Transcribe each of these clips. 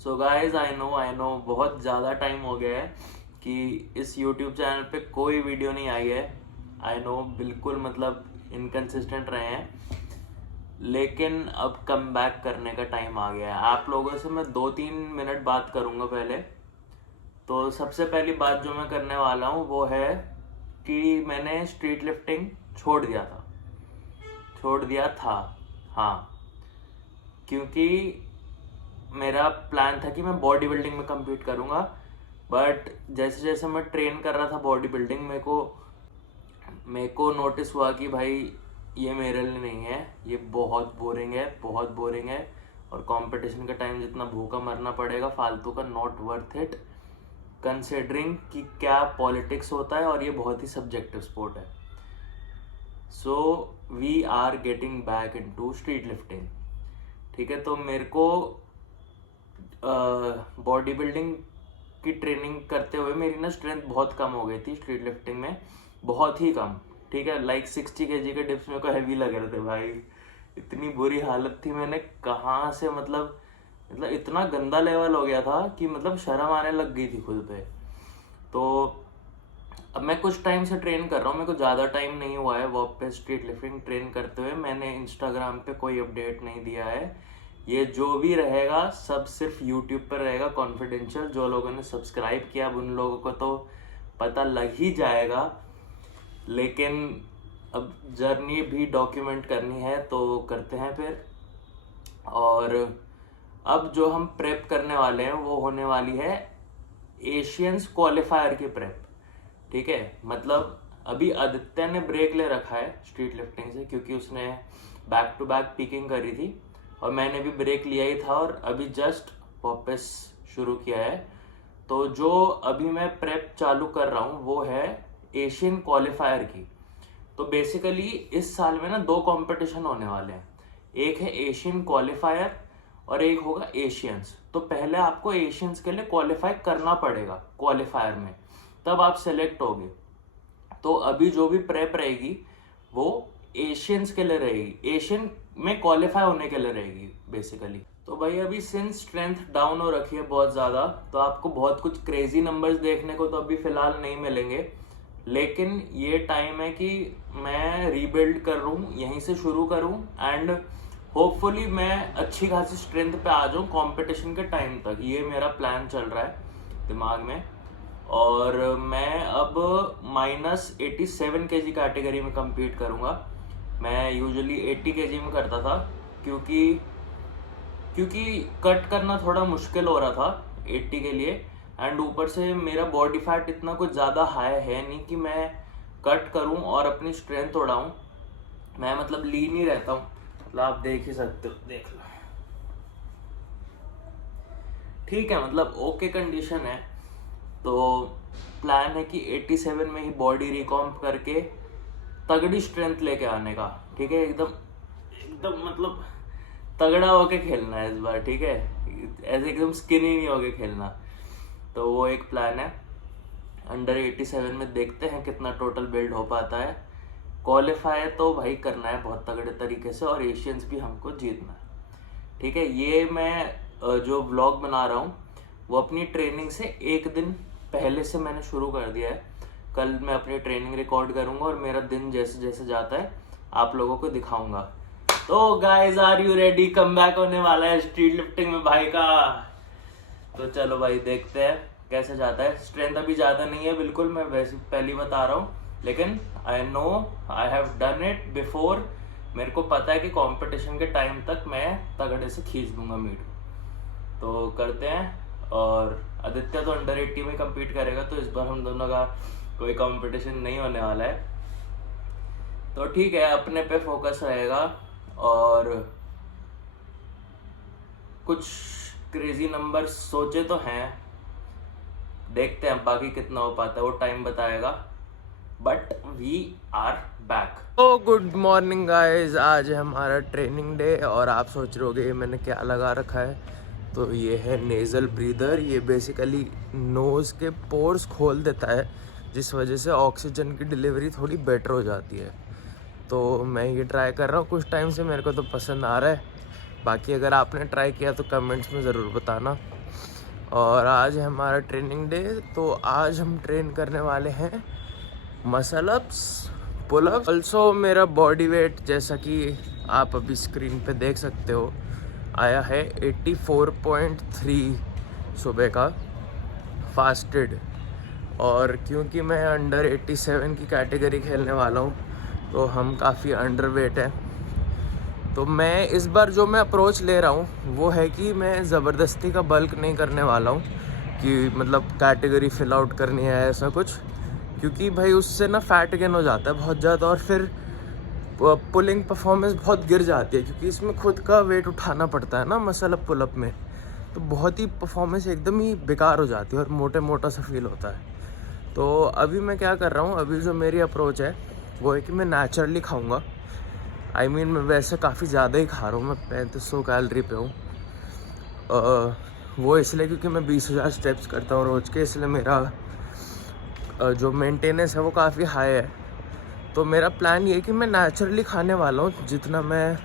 So guys I know बहुत ज़्यादा time हो गया है कि इस यूट्यूब चैनल पे कोई वीडियो नहीं आई है। आई नो बिल्कुल मतलब इनकन्सिस्टेंट रहे हैं, लेकिन अब कम बैक करने का टाइम आ गया है। आप लोगों से मैं 2-3 मिनट बात करूँगा पहले। तो सबसे पहली बात जो मैं करने वाला हूँ वो है कि मैंने स्ट्रीट लिफ्टिंग छोड़ दिया था। हाँ, क्योंकि मेरा प्लान था कि मैं बॉडी बिल्डिंग में compete करूँगा, बट जैसे जैसे मैं ट्रेन कर रहा था बॉडी बिल्डिंग, मेरे को नोटिस हुआ कि भाई ये मेरे लिए नहीं है, ये बहुत बोरिंग है और कंपटीशन का टाइम जितना भूखा मरना पड़ेगा फालतू का, नॉट वर्थ इट कंसिडरिंग कि क्या पॉलिटिक्स होता है और ये बहुत ही सब्जेक्टिव स्पोर्ट है। So we are getting back into street lifting. ठीक है, तो मेरे को बॉडी बिल्डिंग की ट्रेनिंग करते हुए मेरी ना स्ट्रेंथ बहुत कम हो गई थी स्ट्रीट लिफ्टिंग में, बहुत ही कम। ठीक है, लाइक 60 kg के डिप्स मेरे को हैवी लग रहे थे भाई। इतनी बुरी हालत थी, मैंने कहाँ से मतलब इतना गंदा लेवल हो गया था कि मतलब शर्म आने लग गई थी खुद पे। तो अब मैं कुछ टाइम से ट्रेन कर रहा हूँ, मेरे को ज़्यादा टाइम नहीं हुआ है वापस स्ट्रीट लिफ्टिंग ट्रेन करते हुए। मैंने इंस्टाग्राम पे कोई अपडेट नहीं दिया है, ये जो भी रहेगा सब सिर्फ यूट्यूब पर रहेगा कॉन्फिडेंशियल। जो लोगों ने सब्सक्राइब किया अब उन लोगों को तो पता लग ही जाएगा, लेकिन अब जर्नी भी डॉक्यूमेंट करनी है तो करते हैं फिर। और अब जो हम प्रेप करने वाले हैं वो होने वाली है एशियंस क्वालिफायर की प्रेप। ठीक है, मतलब अभी आदित्य ने ब्रेक ले रखा है स्ट्रीट लिफ्टिंग से, क्योंकि उसने बैक टू बैक पीकिंग करी थी और मैंने भी ब्रेक लिया ही था और अभी जस्ट वापस शुरू किया है। तो जो अभी मैं प्रेप चालू कर रहा हूँ वो है एशियन क्वालिफायर की। तो बेसिकली इस साल में ना 2 कंपटीशन होने वाले हैं, एक है एशियन क्वालिफायर और एक होगा एशियंस। तो पहले आपको एशियंस के लिए क्वालिफाई करना पड़ेगा क्वालिफायर में, तब आप सेलेक्ट होगे। तो अभी जो भी प्रेप रहेगी वो एशियंस के लिए रहेगी, एशियन में क्वालिफाई होने के लिए रहेगी बेसिकली। तो भाई अभी सिंस स्ट्रेंथ डाउन हो रखी है बहुत ज़्यादा, तो आपको बहुत कुछ क्रेजी नंबर्स देखने को तो अभी फिलहाल नहीं मिलेंगे, लेकिन ये टाइम है कि मैं रीबिल्ड कर रहा हूँ, यहीं से शुरू करूँ एंड होपफुली मैं अच्छी खासी स्ट्रेंथ पे आ जाऊँ कंपटीशन के टाइम तक। ये मेरा प्लान चल रहा है दिमाग में। और मैं अब -87 kg कैटेगरी में compete करूँगा। मैं यूजुअली 80 kg में करता था, क्योंकि कट करना थोड़ा मुश्किल हो रहा था 80 के लिए, एंड ऊपर से मेरा बॉडी फैट इतना कुछ ज़्यादा हाई है नहीं कि मैं कट करूं और अपनी स्ट्रेंथ उड़ाऊं। मैं मतलब लीन ही रहता हूं, मतलब आप देख ही सकते हो, देख लो। ठीक है, मतलब ओके कंडीशन है। तो प्लान है कि 87 में ही बॉडी रिकॉम्प करके तगड़ी स्ट्रेंथ लेके आने का। ठीक है, एकदम एकदम मतलब तगड़ा होके खेलना है इस बार। ठीक है, ऐसे एकदम स्किनी नहीं होके खेलना। तो वो एक प्लान है। अंडर 87 में देखते हैं कितना टोटल बिल्ड हो पाता है। क्वालिफाई तो भाई करना है बहुत तगड़े तरीके से, और एशियंस भी हमको जीतना है। ठीक है, ये मैं जो व्लॉग बना रहा हूँ वो अपनी ट्रेनिंग से एक दिन पहले से मैंने शुरू कर दिया है। कल मैं अपनी ट्रेनिंग रिकॉर्ड करूँगा और मेरा दिन जैसे जैसे जाता है आप लोगों को दिखाऊंगा। तो guys are you ready? Come back होने वाला है स्ट्रीट लिफ्टिंग में भाई का। तो चलो भाई देखते हैं कैसे जाता है। स्ट्रेंथ अभी ज़्यादा नहीं है बिल्कुल, मैं वैसे पहली बता रहा हूँ, लेकिन I know I have done it before. मेरे को पता है कि कंपटीशन के टाइम तक मैं तगड़े से खींच दूंगा मीट। तो करते हैं। और आदित्य तो अंडर 80 में compete करेगा, तो इस बार हम दोनों का कोई कंपटीशन नहीं होने वाला है। तो ठीक है, अपने पे फोकस रहेगा और कुछ क्रेजी नंबर सोचे तो हैं, देखते हैं बाकी कितना हो पाता है, वो टाइम बताएगा। But we are back. तो गुड मॉर्निंग गाइज, आज है हमारा ट्रेनिंग डे और आप सोच रहे होगे मैंने क्या लगा रखा है। तो ये है नेज़ल ब्रीदर। ये बेसिकली नोज़ के पोर्स खोल देता है, जिस वजह से ऑक्सीजन की डिलीवरी थोड़ी बेटर हो जाती है। तो मैं ये ट्राई कर रहा हूँ कुछ टाइम से, मेरे को तो पसंद आ रहा है। बाकी अगर आपने ट्राई किया तो कमेंट्स में ज़रूर बताना। और आज है हमारा ट्रेनिंग डे। तो आज हम ट्रेन करने वाले हैं muscle ups, pull ups. Also मेरा बॉडी वेट जैसा कि आप अभी स्क्रीन पे देख सकते हो आया है 84.3 सुबह का फास्टेड। और क्योंकि मैं अंडर 87 की कैटेगरी खेलने वाला हूँ तो हम काफ़ी अंडर वेट है। तो मैं इस बार जो मैं अप्रोच ले रहा हूँ वो है कि मैं ज़बरदस्ती का बल्क नहीं करने वाला हूँ कि मतलब कैटेगरी फिल आउट करनी है ऐसा कुछ, क्योंकि भाई उससे ना फैट गेन हो जाता है बहुत ज़्यादा और फिर पुलिंग परफॉर्मेंस बहुत गिर जाती है, क्योंकि इसमें खुद का वेट उठाना पड़ता है ना मसल अप पुल अप में। तो बहुत ही परफॉर्मेंस एकदम ही बेकार हो जाती है और मोटा सा फील होता है। तो अभी मैं क्या कर रहा हूँ, अभी जो मेरी अप्रोच है वो है कि मैं नेचुरली खाऊँगा। मैं वैसे काफ़ी ज़्यादा ही खा रहा हूँ, मैं 3500 कैलोरी पे हूँ। वो इसलिए क्योंकि मैं 20,000 स्टेप्स करता हूँ रोज़ के, इसलिए मेरा जो मेंटेनेंस है वो काफ़ी हाई है। तो मेरा प्लान ये है कि मैं नेचुरली खाने वाला हूँ, जितना मैं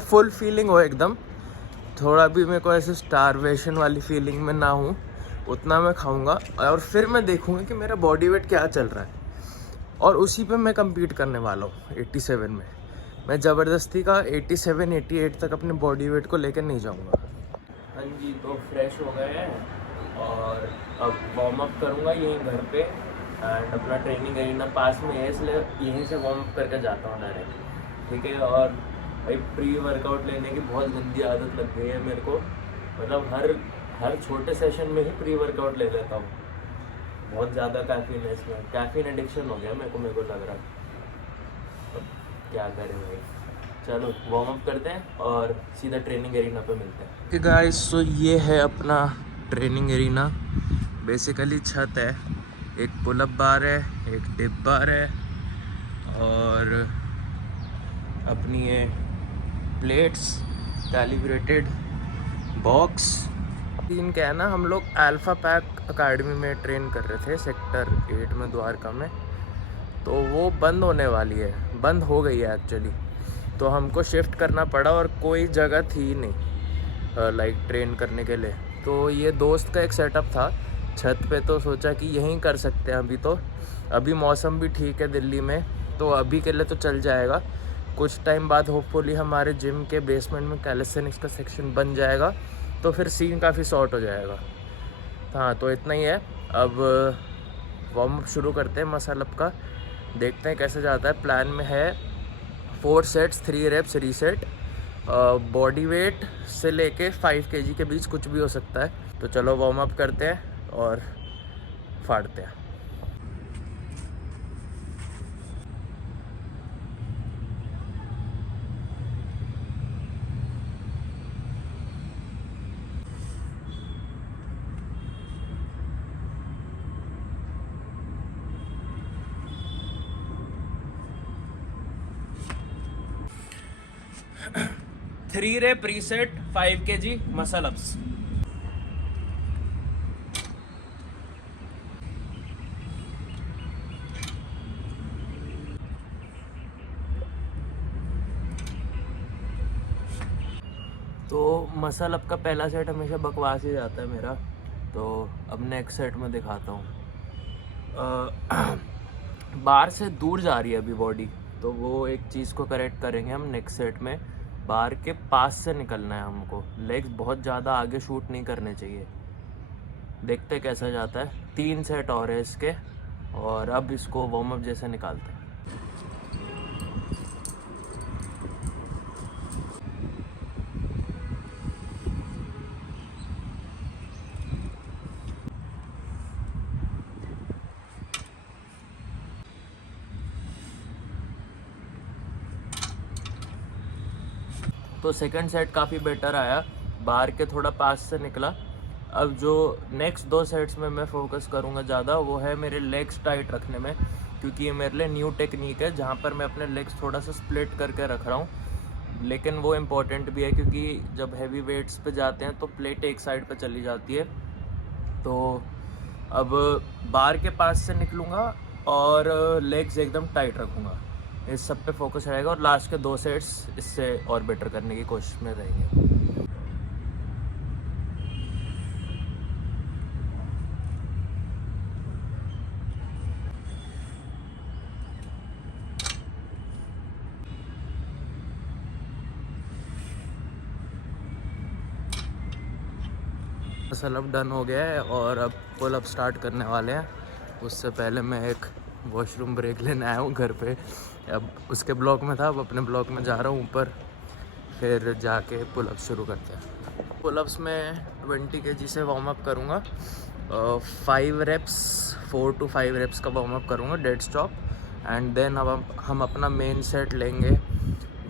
फुल फीलिंग हो एकदम, थोड़ा भी मेरे को ऐसे स्टारवेशन वाली फीलिंग में ना हूँ, उतना मैं खाऊँगा। और फिर मैं देखूँगा कि मेरा बॉडी वेट क्या चल रहा है और उसी पे मैं compete करने वाला हूँ 87 में। मैं ज़बरदस्ती का 87-88 तक अपने बॉडी वेट को लेकर नहीं जाऊँगा। हाँ जी, तो फ्रेश हो गए हैं और अब वार्म अप करूँगा यहीं घर पे। एंड अपना ट्रेनिंग एरिना पास में है, इसलिए यहीं से वार्म अप करके जाता हूँ डायरेक्ट, ठीक है। और भाई प्री वर्कआउट लेने की बहुत गंदी आदत लग गई है मेरे को, मतलब हर छोटे सेशन में ही प्री वर्कआउट ले लेता हूँ। बहुत ज़्यादा कैफीन है इसमें, कैफीन एडिक्शन हो गया मेरे को लग रहा है। अब क्या करें भाई, चलो वार्म अप करते हैं और सीधा ट्रेनिंग एरिना पे मिलते हैं। ओके गाइस, सो ये है अपना ट्रेनिंग एरिना। बेसिकली छत है, एक पुल अप बार है, एक डिप बार है और अपनी ये प्लेट्स, कैलिब्रेटेड बॉक्स। तीन क्या है ना, हम लोग अल्फ़ा पैक अकेडमी में ट्रेन कर रहे थे सेक्टर 8 में द्वारका में, तो वो बंद होने वाली है, बंद हो गई है एक्चुअली। तो हमको शिफ्ट करना पड़ा और कोई जगह थी नहीं लाइक ट्रेन करने के लिए। तो ये दोस्त का एक सेटअप था छत पे, तो सोचा कि यहीं कर सकते हैं अभी। तो अभी मौसम भी ठीक है दिल्ली में, तो अभी के लिए तो चल जाएगा। कुछ टाइम बाद होपफुली हमारे जिम के बेसमेंट में कैलिस्थेनिक्स का सेक्शन बन जाएगा, तो फिर सीन काफ़ी शॉर्ट हो जाएगा। हाँ, तो इतना ही है। अब वार्म अप शुरू करते हैं मसल अप का, देखते हैं कैसे जाता है। प्लान में है 4 sets 3 reps reset. Body weight से लेके 5 kg के बीच कुछ भी हो सकता है। तो चलो वार्म अप करते हैं और फाड़ते हैं। Three rape reset 5 kg muscle ups. तो मसल अप का पहला सेट हमेशा बकवास ही जाता है मेरा, तो अब नेक्स्ट सेट में दिखाता हूँ। बार से दूर जा रही है अभी बॉडी, तो वो एक चीज़ को करेक्ट करेंगे हम नेक्स्ट सेट में। बार के पास से निकलना है हमको, लेग्स बहुत ज़्यादा आगे शूट नहीं करने चाहिए। देखते कैसा जाता है। 3 सेट और है इसके, और अब इसको वार्म अप जैसे निकालते हैं। तो सेकंड सेट काफ़ी बेटर आया, बार के थोड़ा पास से निकला। अब जो नेक्स्ट 2 सेट्स में मैं फोकस करूँगा ज़्यादा, वो है मेरे लेग्स टाइट रखने में, क्योंकि ये मेरे लिए न्यू टेक्निक है जहाँ पर मैं अपने लेग्स थोड़ा सा स्प्लिट करके रख रहा हूँ। लेकिन वो इम्पॉर्टेंट भी है, क्योंकि जब हैवी वेट्स पे जाते हैं तो प्लेट एक साइड पे चली जाती है। तो अब बार के पास से निकलूँगा और लेग्स एकदम टाइट रखूँगा, इस सब पे फोकस रहेगा। और लास्ट के 2 सेट्स इससे और बेटर करने की कोशिश में रहेंगे। मसल अप डन हो गया है और अब पुल अप स्टार्ट करने वाले हैं। उससे पहले मैं एक वॉशरूम ब्रेक लेने आया हूँ घर पे। अब उसके ब्लॉक में था, अब अपने ब्लॉक में जा रहा हूँ ऊपर, फिर जाके पुल अप शुरू करते हैं। पुल अप्स में 20 kg से वार्म अप करूँगा। 5 reps, 4 to 5 reps का वार्म अप करूँगा डेड स्टॉप। एंड देन अब हम अपना मेन सेट लेंगे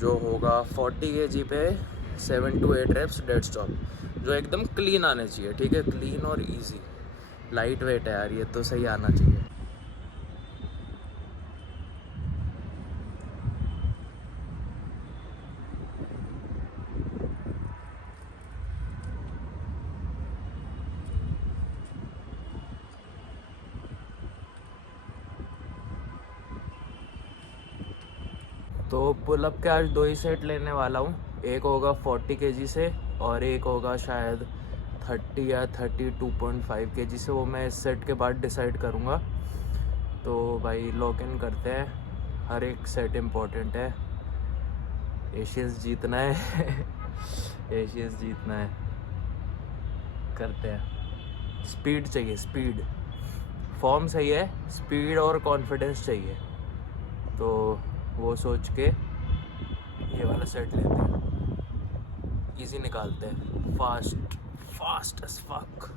जो होगा 40 kg पे 7 to 8 reps डेड स्टॉप, जो एकदम क्लीन आने चाहिए। ठीक है, क्लीन और इजी। लाइट वेट है यार, ये तो सही आना चाहिए। तो पुलअप के आज 2 ही सेट लेने वाला हूँ। एक होगा 40 kg से और एक होगा शायद 30 या 32.5 kg से। वो मैं इस सेट के बाद डिसाइड करूँगा। तो भाई लॉक इन करते हैं। हर एक सेट इम्पोर्टेंट है। एशियंस जीतना है एशियंस जीतना है। करते हैं। स्पीड चाहिए, स्पीड। फॉर्म सही है, स्पीड और कॉन्फिडेंस चाहिए। तो वो सोच के ये वाला सेट लेते हैं। इजी निकालते हैं, फास्ट एज फक।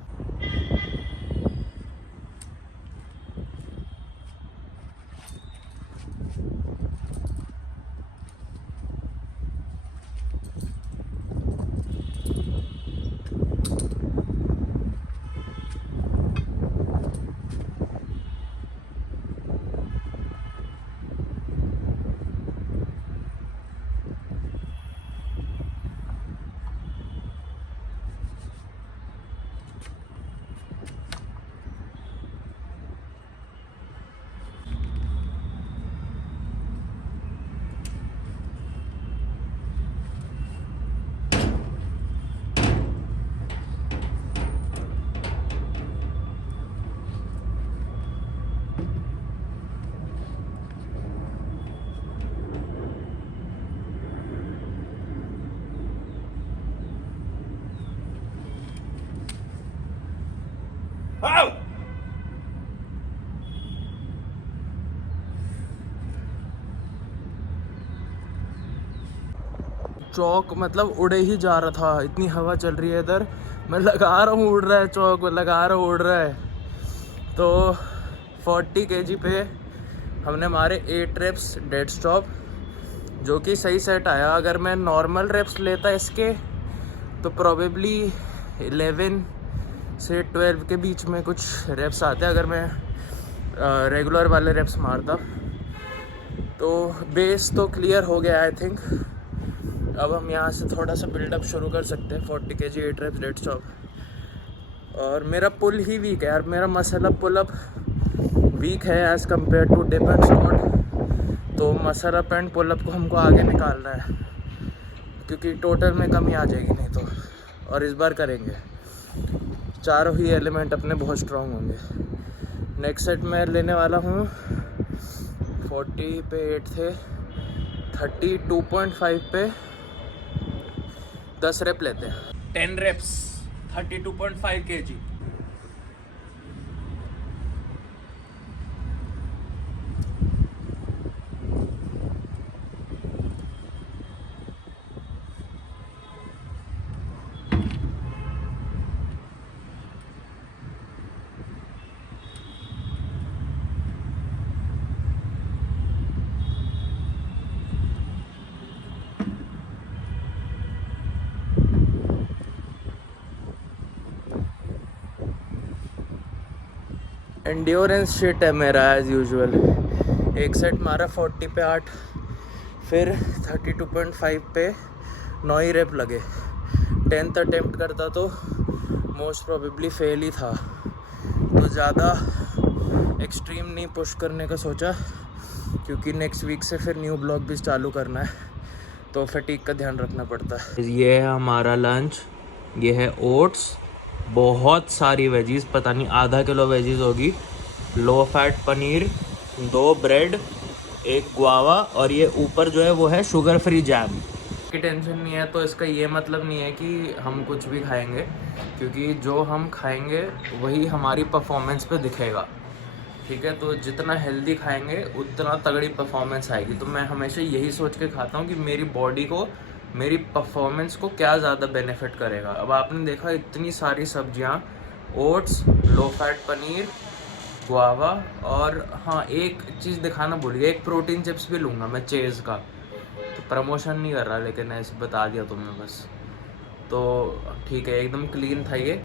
चौक मतलब उड़े ही जा रहा था, इतनी हवा चल रही है इधर। मैं लगा रहा हूँ उड़ रहा है, चौक लगा रहा हूँ उड़ रहा है। तो 40 kg पे हमने मारे 8 reps डेड स्टॉप, जो कि सही सेट आया। अगर मैं नॉर्मल रेप्स लेता इसके तो प्रोबेबली 11 से 12 के बीच में कुछ रेप्स आते हैं अगर मैं रेगुलर वाले रेप्स मारता। तो बेस तो क्लियर हो गया आई थिंक। अब हम यहाँ से थोड़ा सा बिल्डअप शुरू कर सकते हैं। 40 kg 8 reps डेड स्टॉप। और मेरा पुल ही वीक है यार, मेरा muscle up pull up weak है as compare to dip and squat. तो muscle up and pull up को हमको आगे निकालना है, क्योंकि टोटल में कमी आ जाएगी नहीं तो। और इस बार करेंगे, चारों ही एलिमेंट अपने बहुत स्ट्रॉन्ग होंगे। नेक्स्ट सेट मैं लेने वाला हूँ 40 पे 8 थे, 32.5 पे 10 रेप लेते हैं। 10 reps 32.5 kg। एंड्योरेंस शिट है मेरा एज़ यूजुअल। एक सेट मारा 40 पे 8, फिर 32.5 पे 9 ही रेप लगे। 10th अटेम्प्ट करता तो मोस्ट प्रोबेबली फेल ही था। तो ज़्यादा एक्सट्रीम नहीं पुश करने का सोचा, क्योंकि नेक्स्ट वीक से फिर न्यू ब्लॉग भी चालू करना है, तो फटीक का ध्यान रखना पड़ता है। ये है हमारा लंच। ये है ओट्स, बहुत सारी वेजीज, पता नहीं आधा किलो वेजीज होगी, लो फैट पनीर, 2 ब्रेड, एक गुआवा, और ये ऊपर जो है वो है शुगर फ्री जैम। की टेंशन नहीं है तो इसका ये मतलब नहीं है कि हम कुछ भी खाएंगे, क्योंकि जो हम खाएंगे वही हमारी परफॉर्मेंस पे दिखेगा, ठीक है। तो जितना हेल्दी खाएंगे उतना तगड़ी परफॉर्मेंस आएगी। तो मैं हमेशा यही सोच के खाता हूँ कि मेरी बॉडी को, मेरी परफॉर्मेंस को क्या ज़्यादा बेनिफिट करेगा। अब आपने देखा इतनी सारी सब्जियाँ, oats, low fat paneer, guava, और हाँ एक चीज़ दिखाना भूल गया, एक प्रोटीन चिप्स भी लूँगा मैं चेज़ का। तो प्रमोशन नहीं कर रहा, लेकिन ऐसे बता दिया तुमने बस। तो ठीक है, एकदम क्लीन था ये।